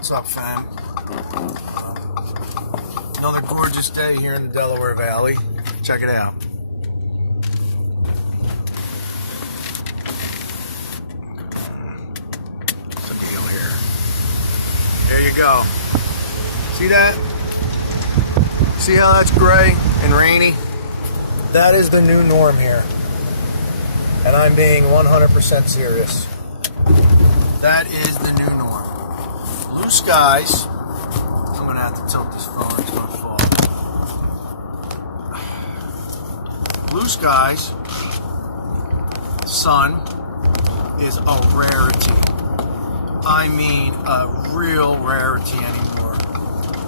What's up, fam? Another gorgeous day here in the Delaware Valley. Check it out. It's a deal here. There you go. See that? See how that's gray and rainy? That is the new norm here. And I'm being 100% serious. That is the new norm. Blue skies. I'm going to have to tilt this phone. It's going to fall. Blue skies. Sun is a rarity. I mean a real rarity anymore.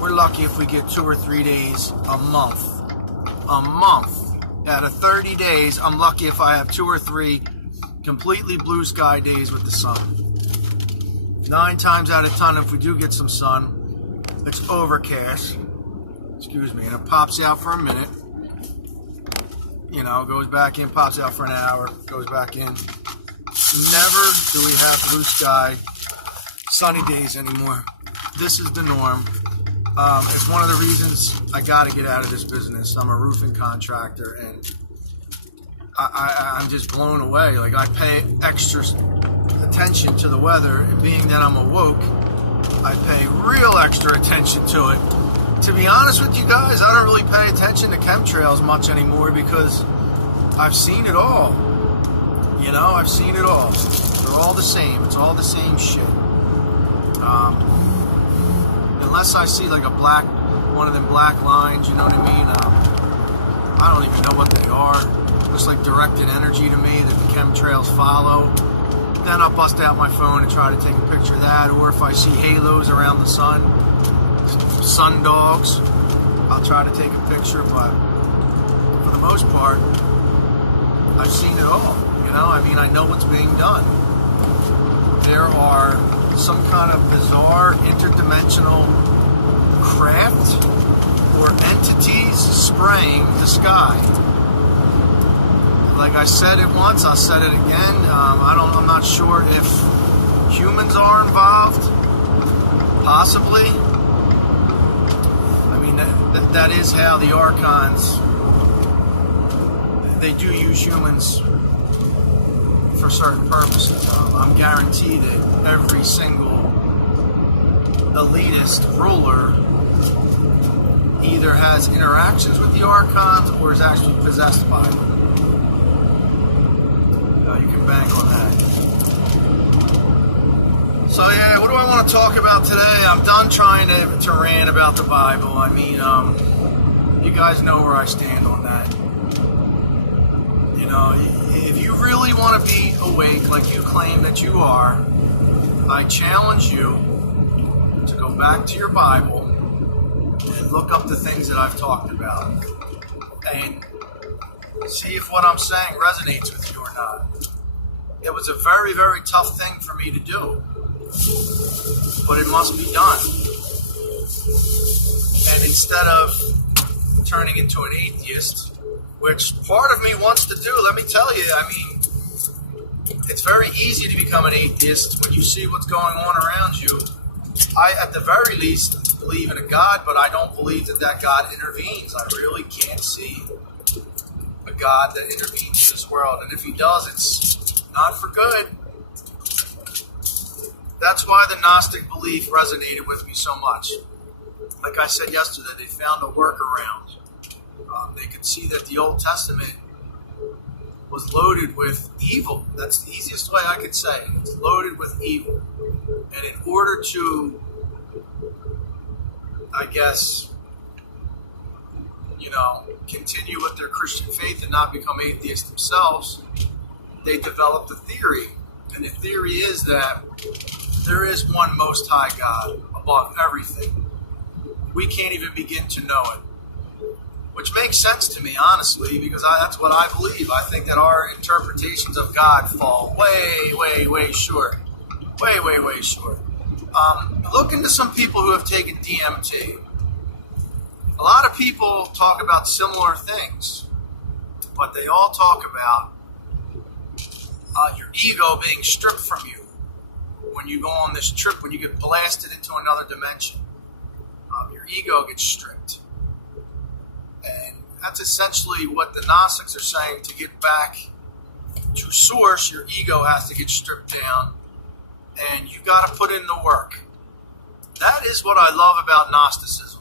We're lucky if we get 2 or 3 days a month. A month. Out of 30 days, I'm lucky if I have 2 or 3 completely blue sky days with the sun. 9 times out of 10, if we do get some sun, it's overcast. Excuse me, and it pops out for a minute. You know, goes back in, pops out for an hour, goes back in. Never do we have blue sky, sunny days anymore. This is the norm. It's one of the reasons I got to get out of this business. I'm a roofing contractor, and I'm just blown away. Like, I pay extra attention to the weather, and being that I'm awoke, I pay real extra attention to it. To be honest with you guys, I don't really pay attention to chemtrails much anymore because I've seen it all. You know, I've seen it all. They're all the same. It's all the same shit. Unless I see like one of them black lines, you know what I mean? I don't even know what they are. Looks like directed energy to me that the chemtrails follow. Then I'll bust out my phone and try to take a picture of that. Or if I see halos around the sun dogs, I'll try to take a picture. But for the most part, I've seen it all. You know, I mean, I know what's being done. There are some kind of bizarre interdimensional craft or entities spraying the sky. Like I said it once, I'll say it again. I'm not sure if humans are involved. Possibly. I mean, that is how the Archons, they do use humans for certain purposes. I'm guaranteed that every single elitist ruler either has interactions with the Archons or is actually possessed by them. You can bank on that. So yeah, what do I want to talk about today? I'm done trying to rant about the Bible. I mean, you guys know where I stand on that. You know, if you really want to be awake like you claim that you are, I challenge you to go back to your Bible and look up the things that I've talked about and see if what I'm saying resonates with you or not. It was a very, very tough thing for me to do, but it must be done. And instead of turning into an atheist, which part of me wants to do, let me tell you, I mean, it's very easy to become an atheist when you see what's going on around you. I, at the very least, believe in a God, but I don't believe that God intervenes. I really can't see a God that intervenes in this world. And if he does, it's not for good. That's why the Gnostic belief resonated with me so much. Like I said yesterday, they found a workaround. They could see that the Old Testament was loaded with evil. That's the easiest way I could say it. It's loaded with evil. And in order to, I guess, you know, continue with their Christian faith and not become atheists themselves, they developed a theory. And the theory is that there is one Most High God above everything. We can't even begin to know it. Which makes sense to me, honestly, because that's what I believe. I think that our interpretations of God fall way, way, way short. Way, way, way short. Look into some people who have taken DMT. A lot of people talk about similar things, but they all talk about your ego being stripped from you when you go on this trip, when you get blasted into another dimension. Your ego gets stripped. And that's essentially what the Gnostics are saying. To get back to source, your ego has to get stripped down, and you got to put in the work. That is what I love about Gnosticism.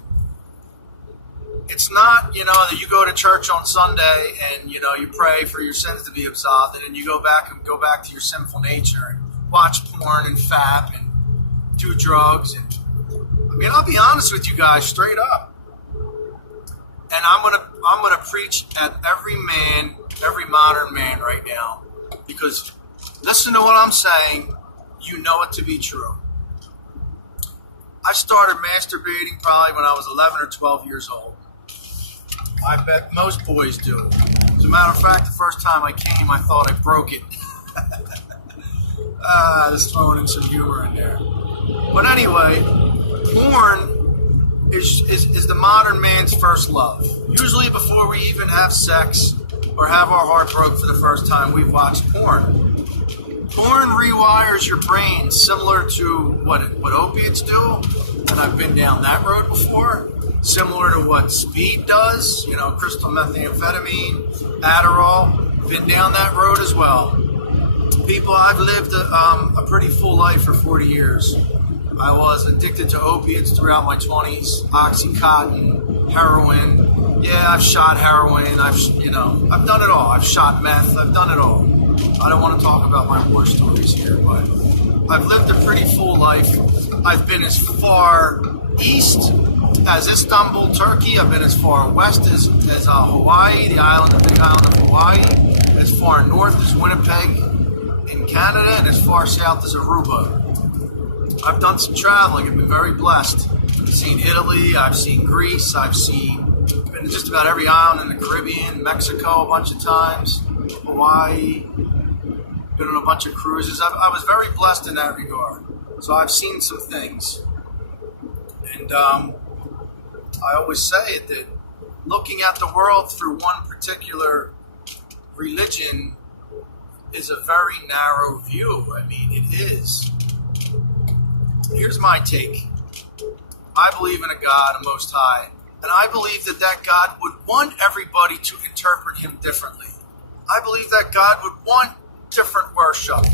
It's not, that you go to church on Sunday and, you pray for your sins to be absolved, and then you go back to your sinful nature and watch porn and fap and do drugs. And I'll be honest with you guys, straight up. And I'm gonna preach at every modern man right now, because listen to what I'm saying. You know it to be true. I started masturbating probably when I was 11 or 12 years old. I bet most boys do. As a matter of fact, the first time I came, I thought I broke it. Just throwing in some humor in there. But anyway, porn is the modern man's first love. Usually before we even have sex or have our heart broke for the first time, we've watched porn. Porn rewires your brain similar to what opiates do, and I've been down that road before. Similar to what speed does, crystal methamphetamine, Adderall, been down that road as well. People, I've lived a pretty full life for 40 years. I was addicted to opiates throughout my 20s, Oxycontin, heroin. Yeah, I've shot heroin, I've done it all. I've shot meth, I've done it all. I don't want to talk about my war stories here, but I've lived a pretty full life. I've been as far east as Istanbul, Turkey. I've been as far west as Hawaii, the big island of Hawaii, as far north as Winnipeg in Canada, and as far south as Aruba. I've done some traveling. I've been very blessed. I've seen Italy, I've seen Greece, been to just about every island in the Caribbean, Mexico a bunch of times, Hawaii, been on a bunch of cruises. I was very blessed in that regard. So I've seen some things. And I always say it, that looking at the world through one particular religion is a very narrow view. It is. Here's my take. I believe in a God, a Most High, and I believe that God would want everybody to interpret Him differently. I believe that God would want different worship.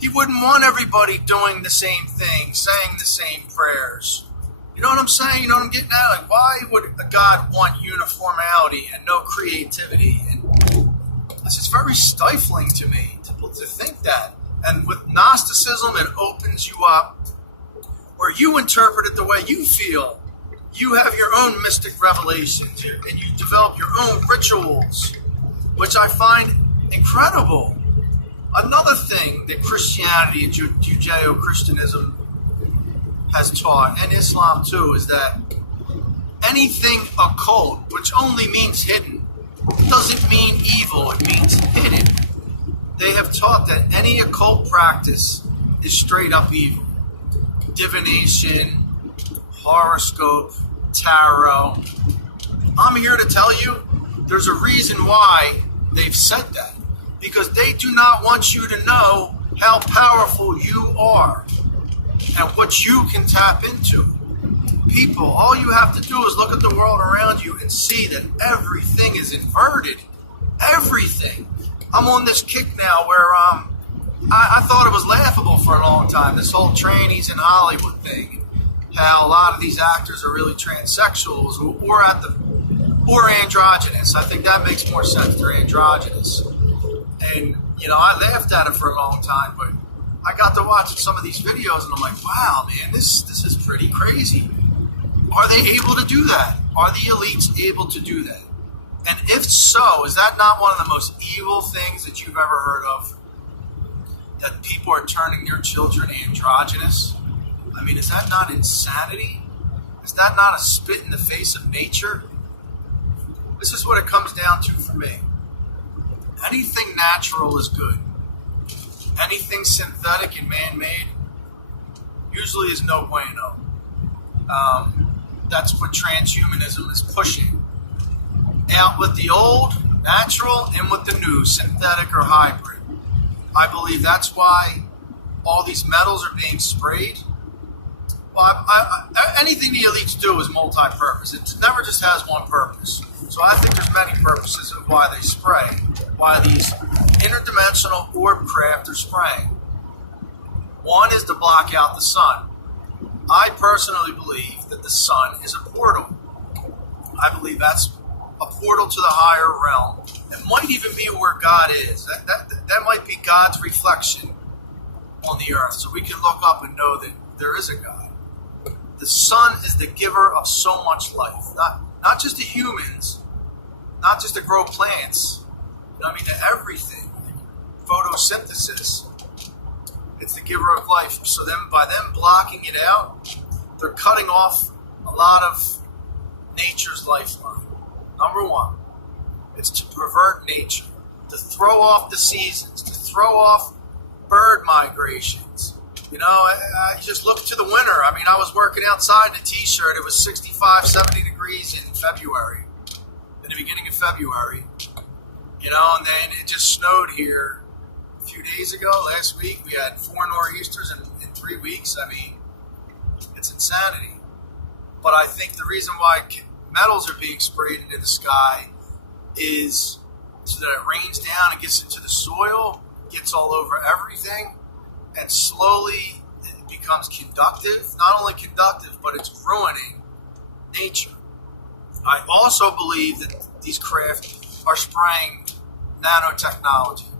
He wouldn't want everybody doing the same thing, saying the same prayers. You know what I'm saying? You know what I'm getting at? Like, why would a God want uniformity and no creativity? And this is very stifling to me to think that. And with Gnosticism, it opens you up where you interpret it the way you feel. You have your own mystic revelations, and you develop your own rituals, which I find incredible. Another thing that Christianity and Judeo-Christianism has taught, and Islam too, is that anything occult, which only means hidden, doesn't mean evil, it means hidden. They have taught that any occult practice is straight up evil. Divination, horoscope, tarot. I'm here to tell you there's a reason why they've said that. Because they do not want you to know how powerful you are and what you can tap into. People, all you have to do is look at the world around you and see that everything is inverted. Everything. I'm on this kick now where I thought it was laughable for a long time, this whole trannies in Hollywood thing. How a lot of these actors are really transsexuals or androgynous. I think that makes more sense. They're androgynous. And, I laughed at it for a long time, but I got to watch some of these videos and I'm like, wow, man, this is pretty crazy. Are they able to do that? Are the elites able to do that? And if so, is that not one of the most evil things that you've ever heard of? That people are turning their children androgynous? Is that not insanity? Is that not a spit in the face of nature? This is what it comes down to for me. Anything natural is good. Anything synthetic and man-made usually is no bueno. That's what transhumanism is pushing. Out with the old, natural, and with the new, synthetic or hybrid. I believe that's why all these metals are being sprayed. Well, anything the elites do is multi-purpose. It never just has one purpose. So I think there's many purposes of why they spray, why these interdimensional orb craft are spraying. One is to block out the sun. I personally believe that the sun is a portal. I believe that's a portal to the higher realm. It might even be where God is. That might be God's reflection on the earth. So we can look up and know that there is a God. The sun is the giver of so much life. Not just to humans, not just to grow plants. You know what I mean? To everything. Photosynthesis. It's the giver of life. So then by them blocking it out, they're cutting off a lot of nature's lifeline. Number one, it's to pervert nature, to throw off the seasons, to throw off bird migrations. You know, I just look to the winter. I mean, I was working outside in a t-shirt. It was 65, 70 degrees in February, in the beginning of February. You know, and then it just snowed here a few days ago, last week. We had 4 nor'easters in 3 weeks. I mean, it's insanity. But I think the reason why metals are being sprayed into the sky is so that it rains down and gets into the soil, gets all over everything, and slowly it becomes conductive. Not only conductive, but it's ruining nature. I also believe that these craft are spraying nanotechnology.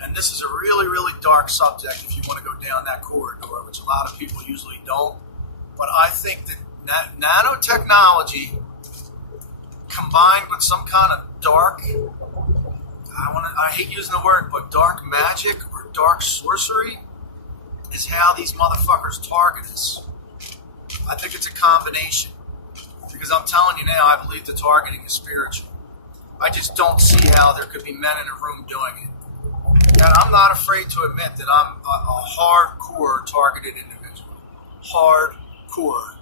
And this is a really, really dark subject if you want to go down that corridor, which a lot of people usually don't. But I think that nanotechnology combined with some kind of dark, I hate using the word, but dark magic or dark sorcery is how these motherfuckers target us. I think it's a combination. Because I'm telling you now, I believe the targeting is spiritual. I just don't see how there could be men in a room doing it. And I'm not afraid to admit that I'm a hardcore targeted individual. Hardcore.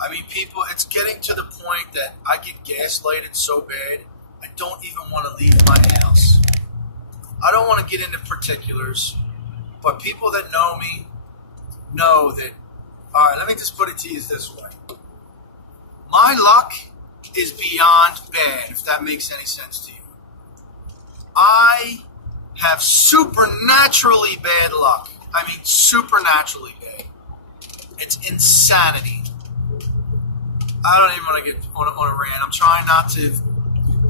I mean, people, it's getting to the point that I get gaslighted so bad, I don't even want to leave my house. I don't want to get into particulars, but people that know me know that, all right, let me just put it to you this way. My luck is beyond bad, if that makes any sense to you. I have supernaturally bad luck. I mean, supernaturally bad. It's insanity. I don't even want to get on a rant. I'm trying not to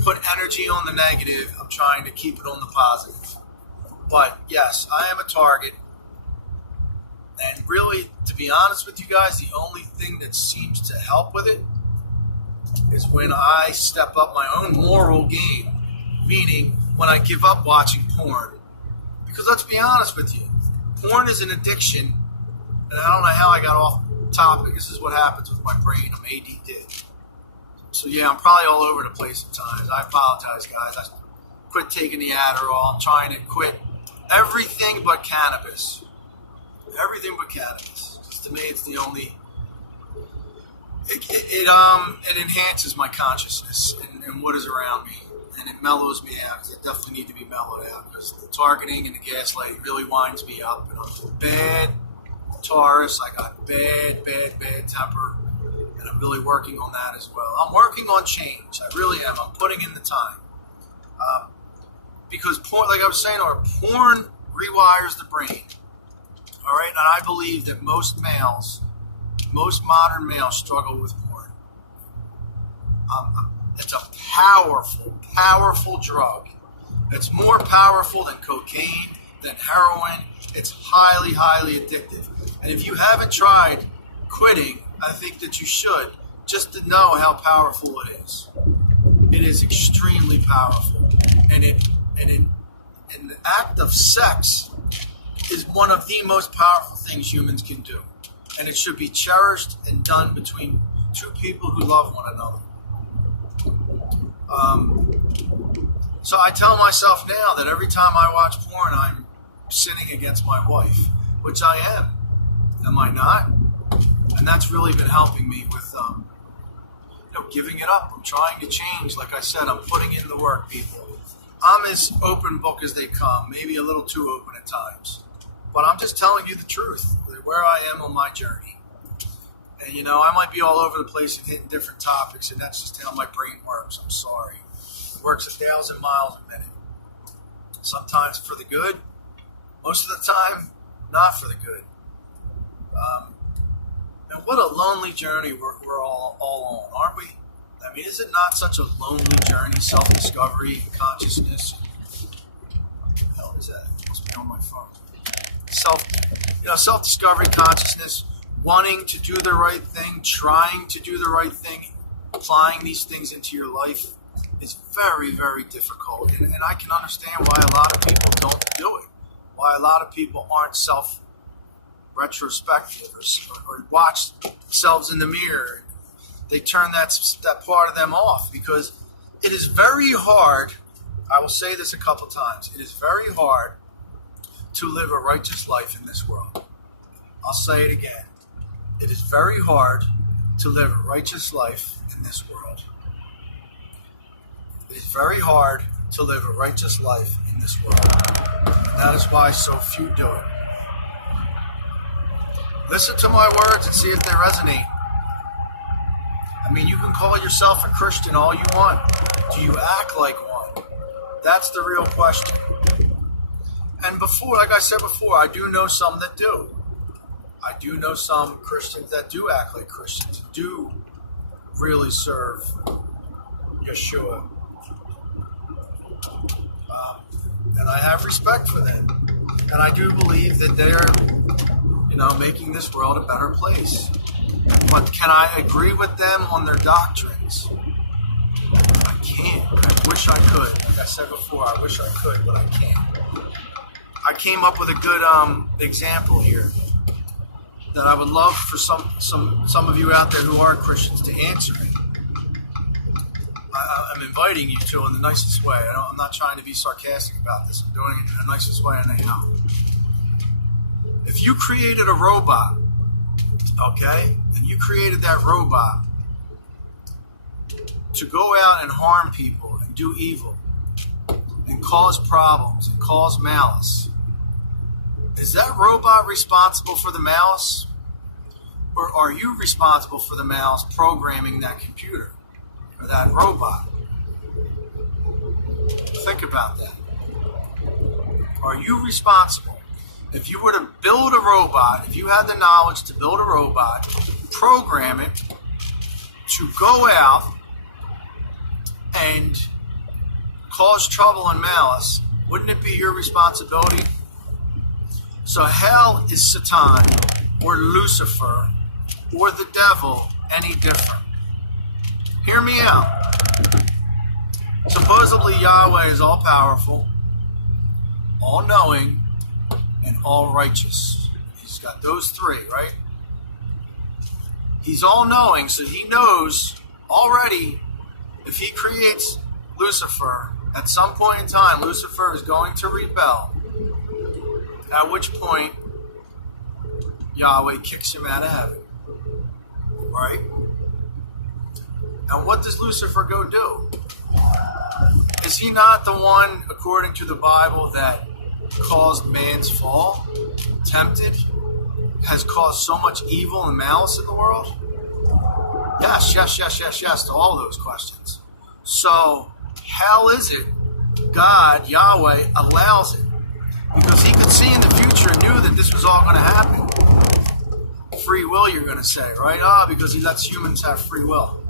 put energy on the negative. I'm trying to keep it on the positive. But yes, I am a target. And really, to be honest with you guys, the only thing that seems to help with it is when I step up my own moral game. Meaning, when I give up watching porn. Because let's be honest with you, porn is an addiction. And I don't know how I got off topic. This is what happens with my brain. I'm ADD. So yeah, I'm probably all over the place at times. I apologize, guys. I quit taking the Adderall. I'm trying to quit everything but cannabis. Everything but cannabis. To me, it's the only. It enhances my consciousness and what is around me, and it mellows me out. Because I definitely need to be mellowed out because the targeting and the gaslighting really winds me up, and I'm a bad Taurus. I got bad temper, and I'm really working on that as well. I'm working on change. I really am. I'm putting in the time. Because porn, like I was saying, porn rewires the brain. All right, and I believe that most modern males struggle with porn. It's a powerful drug. It's more powerful than cocaine, than heroin. It's highly addictive. And if you haven't tried quitting, I think that you should, just to know how powerful it is. It is extremely powerful. And the act of sex is one of the most powerful things humans can do. And it should be cherished and done between two people who love one another. So I tell myself now that every time I watch porn, I'm sinning against my wife, which I am. Am I not? And that's really been helping me with giving it up. I'm trying to change. Like I said, I'm putting in the work, people. I'm as open book as they come, maybe a little too open at times. But I'm just telling you the truth, where I am on my journey. And, I might be all over the place and hitting different topics, and that's just how my brain works. I'm sorry. It works 1,000 miles a minute. Sometimes for the good, most of the time, not for the good. And what a lonely journey we're all on, aren't we? I mean, is it not such a lonely journey, self-discovery, consciousness? What the hell is that? It must be on my phone. Self-discovery, consciousness, wanting to do the right thing, trying to do the right thing, applying these things into your life is very, very difficult. And I can understand why a lot of people don't do it. Why a lot of people aren't retrospective or watch themselves in the mirror. They turn that part of them off, because it is very hard. I will say this a couple times. It is very hard to live a righteous life in this world. I'll say it again. It is very hard to live a righteous life in this world. It is very hard to live a righteous life in this world. And that is why so few do it. Listen to my words and see if they resonate. I mean, you can call yourself a Christian all you want. Do you act like one? That's the real question. And like I said before, I do know some that do. I do know some Christians that do act like Christians, do really serve Yeshua. And I have respect for them. And I do believe that they're, making this world a better place. But can I agree with them on their doctrines? I can't. I wish I could. Like I said before, I wish I could, but I can't. I came up with a good example here that I would love for some of you out there who are Christians to answer it. I'm inviting you to in the nicest way. I'm not trying to be sarcastic about this. I'm doing it in the nicest way I know how. If you created a robot, okay, and you created that robot to go out and harm people and do evil and cause problems and cause malice, is that robot responsible for the malice? Or are you responsible for the malice programming that computer or that robot? Think about that. Are you responsible? If you were to build a robot, if you had the knowledge to build a robot, program it to go out and cause trouble and malice, wouldn't it be your responsibility? So hell is Satan or Lucifer or the devil any different? Hear me out. Supposedly Yahweh is all-powerful, all-knowing, and all-righteous. He's got those three, right? He's all-knowing, so he knows already if he creates Lucifer, at some point in time, Lucifer is going to rebel, at which point Yahweh kicks him out of heaven. Right? And what does Lucifer go do? Is he not the one, according to the Bible, that caused man's fall, tempted, has caused so much evil and malice in the world? Yes to all those questions. So, how is it God, Yahweh, allows it? Because he could see in the future and knew that this was all going to happen. Free will, you're going to say, right? Because he lets humans have free will.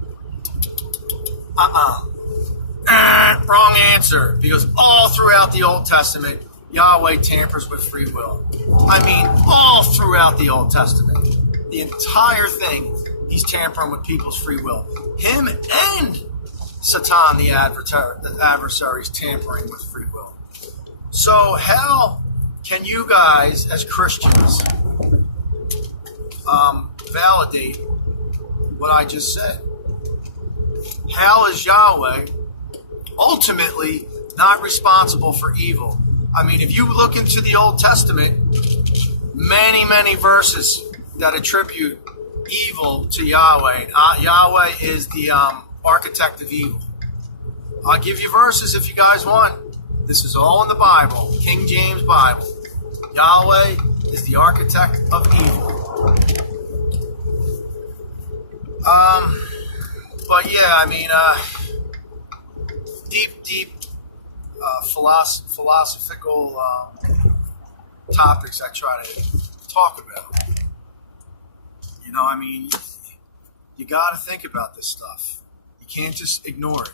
Wrong answer. Because all throughout the Old Testament, Yahweh tampers with free will. I mean, all throughout the Old Testament. The entire thing, he's tampering with people's free will. Him and Satan, the adversary, is tampering with free will. So how can you guys, as Christians, validate what I just said? How is Yahweh ultimately not responsible for evil? I mean, if you look into the Old Testament, many verses that attribute evil to Yahweh. Yahweh is the architect of evil. I'll give you verses if you guys want. This is all in the Bible, King James Bible. Yahweh is the architect of evil. But yeah, I mean, deep philosophical topics I try to talk about. You know, I mean, you got to think about this stuff. You can't just ignore it.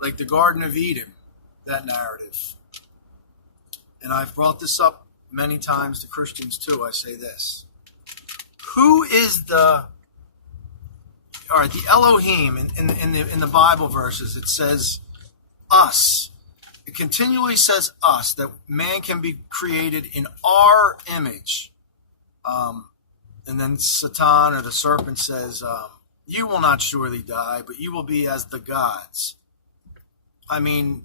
Like the Garden of Eden, that narrative. And I've brought this up many times to Christians too. I say this. Who is the Elohim in the Bible verses? It says us. It continually says us, that man can be created in our image. And then Satan or the serpent says, you will not surely die, but you will be as the gods. I mean,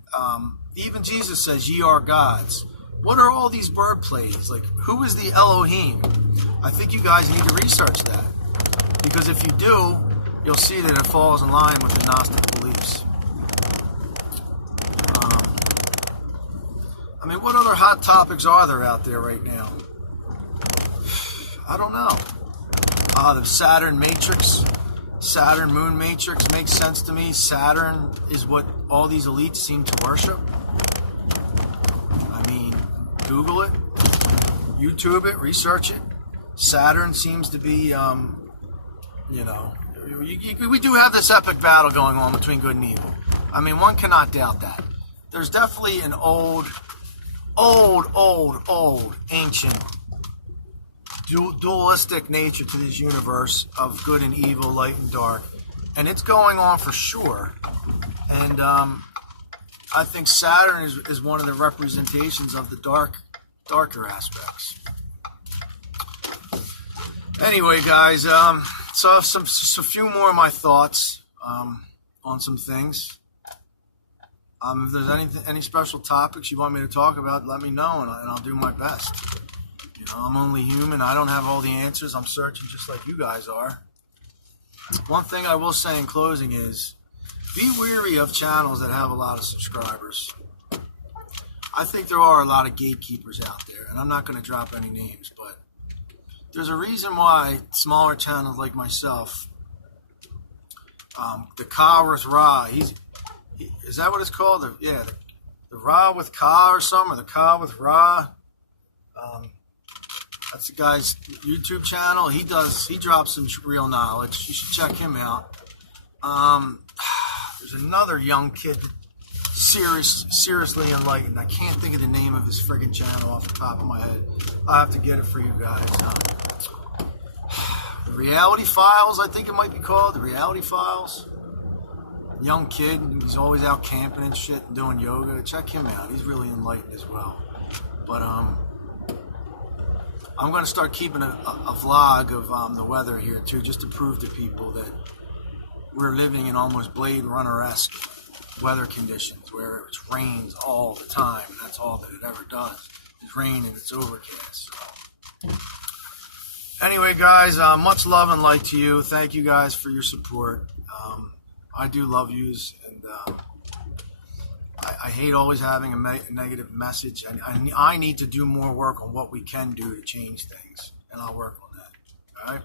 even Jesus says, ye are gods. What are all these bird plays? Like, who is the Elohim? I think you guys need to research that. Because if you do, you'll see that it falls in line with the Gnostic beliefs. I mean, what other hot topics are there out there right now? I don't know. The Saturn matrix, Saturn moon matrix makes sense to me. Saturn is what all these elites seem to worship. I mean, Google it, YouTube it, research it. Saturn seems to be, you know, we do have this epic battle going on between good and evil. I mean, one cannot doubt that. There's definitely an old, ancient, dualistic nature to this universe of good and evil, light and dark. And it's going on for sure. And I think Saturn is one of the representations of the darker aspects. Anyway, guys, so a few more of my thoughts on some things. If there's any special topics you want me to talk about, let me know, and I'll do my best. You know, I'm only human. I don't have all the answers. I'm searching just like you guys are. One thing I will say in closing is, be wary of channels that have a lot of subscribers. I think there are a lot of gatekeepers out there, and I'm not going to drop any names, but there's a reason why smaller channels like myself, the Ka with Ra, is that what it's called? The Ra with Ka or something, or the Ka with Ra. That's the guy's YouTube channel. He drops some real knowledge. You should check him out. There's another young kid, seriously enlightened. I can't think of the name of his friggin' channel off the top of my head. I'll have to get it for you guys. The Reality Files, I think it might be called. The Reality Files. Young kid. He's always out camping and shit and doing yoga. Check him out. He's really enlightened as well. But I'm going to start keeping a vlog of the weather here too, just to prove to people that we're living in almost Blade Runner-esque weather conditions where it rains all the time, and that's all that it ever does. It's rain and it's overcast. So. Anyway, guys, much love and light to you. Thank you guys for your support. I do love yous, and I hate always having a negative message. I need to do more work on what we can do to change things, and I'll work on that. All right?